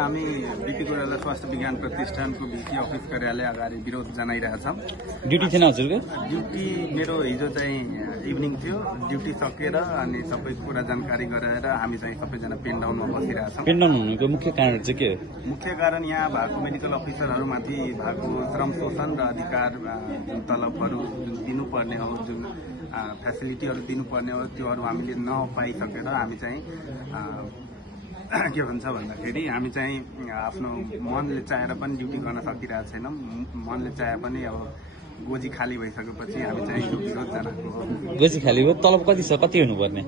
हामी बिपी कोइराला स्वास्थ्य विज्ञान प्रतिष्ठानको भिसी अफिस कार्यालय अगाडि विरोध जनाइरहेछौँ। ड्युटी थिएन हजुरको? ड्युटी मेरो हिजो चाहिँ इभिनिङ थियो। ड्युटी सकेर अनि सबै कुरा जानकारी गराएर हामी चाहिँ सबैजना पेन डाउनमा बसिरहेछौँ। पेन डाउन हुनुको मुख्य कारण चाहिँ के हो? मुख्य कारण यहाँ भएको मेडिकल अफिसरहरूमाथि भएको श्रम शोषण र अधिकार जुन तलबहरू जुन दिनुपर्ने हो, जुन फेसिलिटीहरू दिनुपर्ने हो, त्योहरू हामीले नपाइसकेर हामी चाहिँ के भन्छ भन्दाखेरि हामी चाहिँ आफ्नो मनले चाहेर पनि ड्युटी गर्न सकिरहेको छैनौँ। मनले चाहे पनि अब गोजी खाली भइसकेपछि हामी चाहिँ यो विरोध जनाएको हो। गोजी खाली हो, तलब कति छ, कति हुनुपर्ने?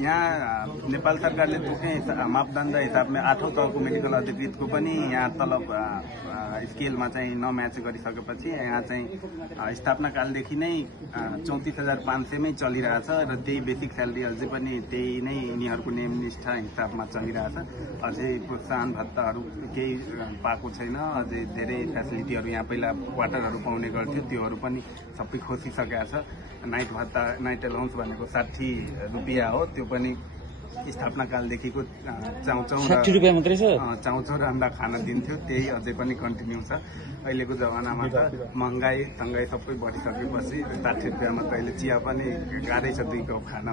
यहाँ नेपाल सरकारले तोके मापदण्ड हिसाबमा 8औं तहको मेडिकल अधिकृतको पनि यहाँ तलब स्केलमा चाहिँ नम्याच गरिसकेपछि यहाँ चाहिँ स्थापना कालदेखि नै 34,500 मै चलिरहेछ र त्यही बेसिक स्यालेरी अझै पनि त्यही नै यिनीहरूको नियमनिष्ठ हिसाबमा चलिरहेछ। अझै प्रोत्साहन भत्ताहरू केही पाएको छैन। अझै धेरै फेसिलिटीहरू यहाँ पहिला क्वार्टरहरू पाउने गर्थ्यो, त्योहरू पनि सबै खोसिसकेको छ। नाइट भत्ता, नाइट एलाउन्स भनेको 60 रुपियाँ हो, त्यो पनि स्थापना कालदेखिको चाउचाउ 60 रुपियाँ मात्रै छ। चाउचाउ र अन्डा खान दिन्थ्यो, त्यही अझै पनि कन्टिन्यू छ। अहिलेको जमानामा त महँगाई सबै बढिसकेपछि 60 रुपियाँमा त अहिले चिया पनि गाह्रै छ 2 कप खान।